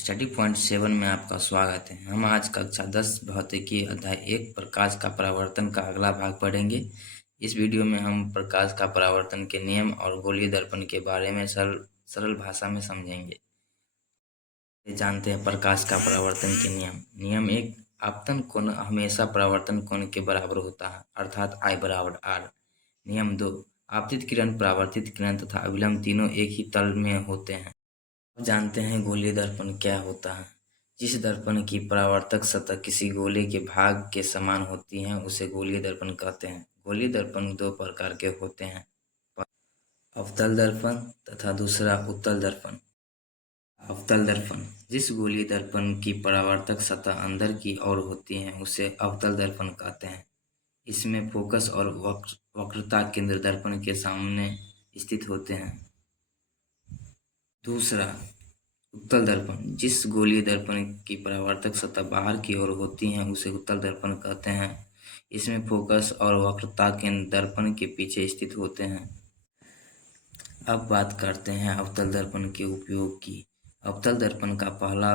Study point 7 में आपका स्वागत है। हम आज कक्षा 10 भौतिकी अध्याय 1 प्रकाश का परावर्तन का अगला भाग पढ़ेंगे। इस वीडियो में हम प्रकाश का परावर्तन के नियम और गोलीय दर्पण के बारे में सरल भाषा में समझेंगे। जानते हैं प्रकाश का परावर्तन के नियम। नियम 1, आपतन कोण हमेशा परावर्तन कोण के बराबर होता है, अर्थात I बराबर R। नियम 2, आपतित किरण, परावर्तित किरण तथा अभिलंब तीनों एक ही तल में होते हैं। जानते हैं गोलीय दर्पण क्या होता है। जिस दर्पण की परावर्तक सतह किसी गोले के भाग के समान होती है उसे गोलीय दर्पण कहते हैं। गोलीय दर्पण दो प्रकार के होते हैं, अवतल दर्पण तथा दूसरा उत्तल दर्पण। अवतल दर्पण, जिस गोलीय दर्पण की परावर्तक सतह अंदर की ओर होती है उसे अवतल दर्पण कहते हैं। इसमें फोकस और वक्रता केंद्र दर्पण के सामने स्थित होते हैं। दूसरा, उत्तल दर्पण, जिस गोलीय दर्पण की परावर्तक सतह बाहर की ओर होती है उसे उत्तल दर्पण कहते हैं। इसमें फोकस और वक्रता केंद्र दर्पण के पीछे स्थित होते हैं। अब बात करते हैं अवतल दर्पण के उपयोग की। अवतल दर्पण का पहला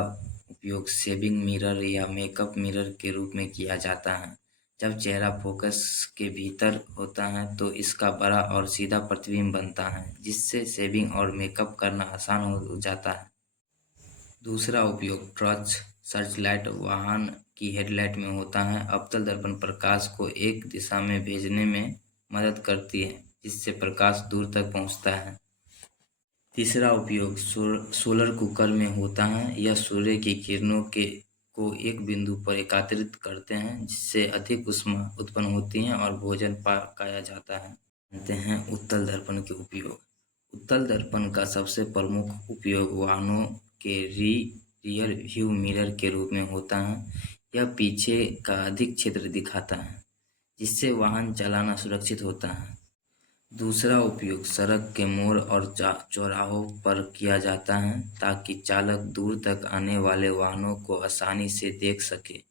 उपयोग शेविंग मिरर या मेकअप मिरर के रूप में किया जाता है। जब चेहरा फोकस के भीतर होता है तो इसका बड़ा और सीधा प्रतिबिंब बनता है, जिससे शेविंग और मेकअप करना आसान हो जाता है। दूसरा उपयोग टॉर्च सर्चलाइट वाहन की हेडलाइट में होता है। अवतल दर्पण प्रकाश को एक दिशा में भेजने में मदद करती है, जिससे प्रकाश दूर तक पहुंचता है। तीसरा उपयोग सोलर कुकर में होता है। यह सूर्य की किरणों को एक बिंदु पर एकत्रित करते हैं, जिससे अधिक ऊष्मा उत्पन्न होती है और भोजन पकाया जाता है। जानते हैं उत्तल दर्पण के उपयोग। उत्तल दर्पण का सबसे प्रमुख उपयोग वाहनों के रियर व्यू मिरर के रूप में होता है। यह पीछे का अधिक क्षेत्र दिखाता है, जिससे वाहन चलाना सुरक्षित होता है। दूसरा उपयोग सड़क के मोड़ और चौराहों पर किया जाता है, ताकि चालक दूर तक आने वाले वाहनों को आसानी से देख सके।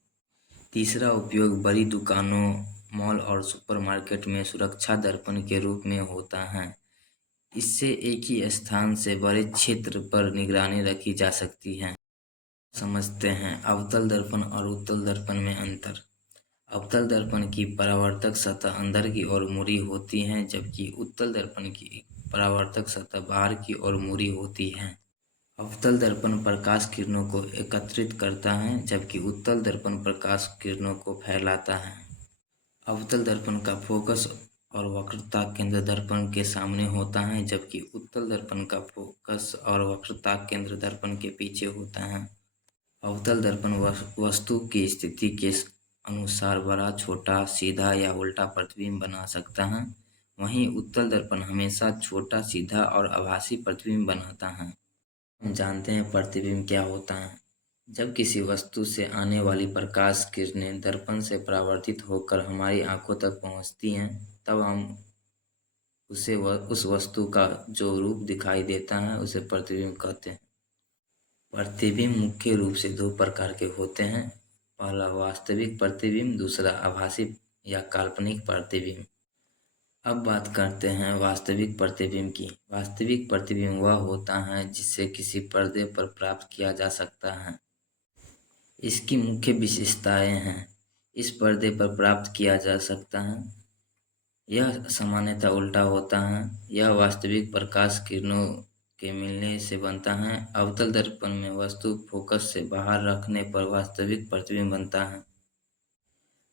तीसरा उपयोग बड़ी दुकानों, मॉल और सुपरमार्केट में सुरक्षा दर्पण के रूप में होता है। इससे एक ही स्थान से बड़े क्षेत्र पर निगरानी रखी जा सकती है। समझते हैं अवतल दर्पण और उत्तल दर्पण में अंतर। अवतल दर्पण की परावर्तक सतह अंदर की ओर मुड़ी होती है, जबकि उत्तल दर्पण की परावर्तक सतह बाहर की ओर मुड़ी होती है। अवतल दर्पण प्रकाश किरणों को एकत्रित करता है, जबकि उत्तल दर्पण प्रकाश किरणों को फैलाता है। अवतल दर्पण का फोकस और वक्रता केंद्र दर्पण के सामने होता है, जबकि उत्तल दर्पण का फोकस और वक्रता केंद्र दर्पण के पीछे होता है। अवतल दर्पण वस्तु की स्थिति के अनुसार बड़ा, छोटा, सीधा या उल्टा प्रतिबिंब बना सकता है। वहीं उत्तल दर्पण हमेशा छोटा, सीधा और आभासी प्रतिबिंब बनाता है। हम जानते हैं प्रतिबिंब क्या होता है। जब किसी वस्तु से आने वाली प्रकाश किरणें दर्पण से परावर्तित होकर हमारी आंखों तक पहुंचती हैं, तब हम उस वस्तु का जो रूप दिखाई देता है उसे प्रतिबिंब कहते हैं। प्रतिबिंब मुख्य रूप से दो प्रकार के होते हैं। पहला वास्तविक प्रतिबिंब, दूसरा आभासी या काल्पनिक प्रतिबिंब। अब बात करते हैं वास्तविक प्रतिबिंब की। वास्तविक प्रतिबिंब वह होता है जिसे किसी पर्दे पर प्राप्त किया जा सकता है। इसकी मुख्य विशेषताएं हैं। इस पर्दे पर प्राप्त किया जा सकता है। यह सामान्यतः उल्टा होता है। यह वास्तविक प्रकाश किरणों के मिलने से बनता है। अवतल दर्पण में वस्तु फोकस से बाहर रखने पर वास्तविक प्रतिबिंब बनता है।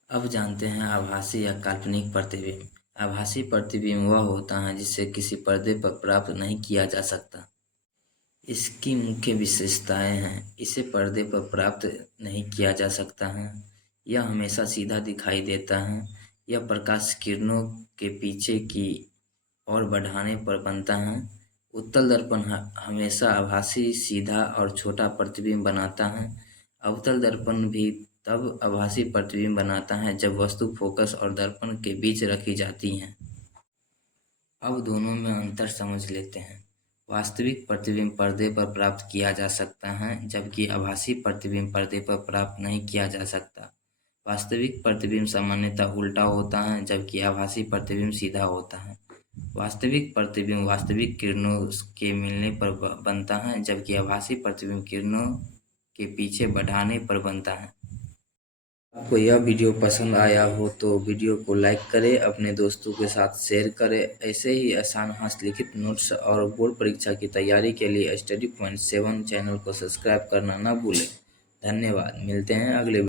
अब जानते हैं आभासी या काल्पनिक प्रतिबिंब। आभासी प्रतिबिंब वह होता है जिसे किसी पर्दे पर प्राप्त नहीं किया जा सकता। इसकी मुख्य विशेषताएं हैं। इसे पर्दे पर प्राप्त नहीं किया जा सकता है। यह हमेशा सीधा दिखाई देता है। यह प्रकाश किरणों के पीछे की ओर बढ़ाने पर बनता है। उत्तल दर्पण हमेशा आभासी, सीधा और छोटा प्रतिबिंब बनाता है। अवतल दर्पण भी तब आभासी प्रतिबिंब बनाता है जब वस्तु फोकस और दर्पण के बीच रखी जाती है। अब दोनों में अंतर समझ लेते हैं। वास्तविक प्रतिबिंब पर्दे पर प्राप्त किया जा सकता है, जबकि आभासी प्रतिबिंब पर्दे पर प्राप्त नहीं किया जा सकता। वास्तविक प्रतिबिंब सामान्यतः उल्टा होता है, जबकि आभासी प्रतिबिंब सीधा होता है। वास्तविक प्रतिबिंब वास्तविक किरणों के मिलने पर बनता है, जबकि आभासी प्रतिबिंब किरणों के पीछे बढ़ाने पर बनता है। आपको यह वीडियो पसंद आया हो तो वीडियो को लाइक करें, अपने दोस्तों के साथ शेयर करें। ऐसे ही आसान हस्तलिखित नोट्स और बोर्ड परीक्षा की तैयारी के लिए स्टडी पॉइंट 7 चैनल को सब्सक्राइब करना ना भूलें। धन्यवाद, मिलते हैं अगले